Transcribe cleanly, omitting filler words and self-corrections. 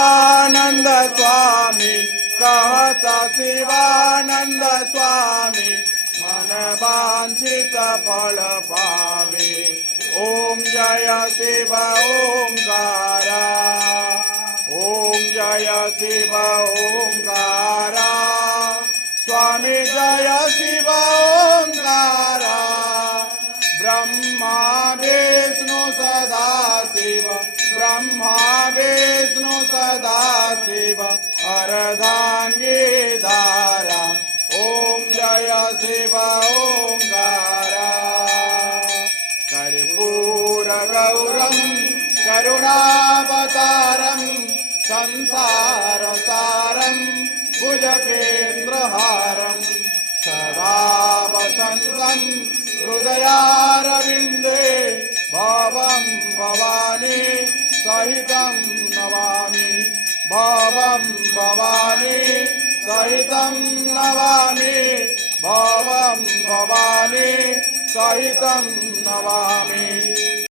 आनंद स्वामी कहता शिवानंद स्वामी मन वांछित फल पावे। ओम जय शिव ओंकारा, ओम जय शिव ओंकारा, स्वामी जय शिव ओंकारा। ब्रह्मा विष्णु सदा शिव, ब्रह्मा विष्णु सदा शिव अर्धांगी धारा। ओम जय शिव ओंकारा। कर्पूर गौरम करुणावतारम संसार सारम भुजगेन्द्रहारम सदा वसन्तं हृदयारविन्दे भवं भवानी सहितं नमामि, भवं भवानी सहितं नमामि, भवं भवानी सहितं नमामि।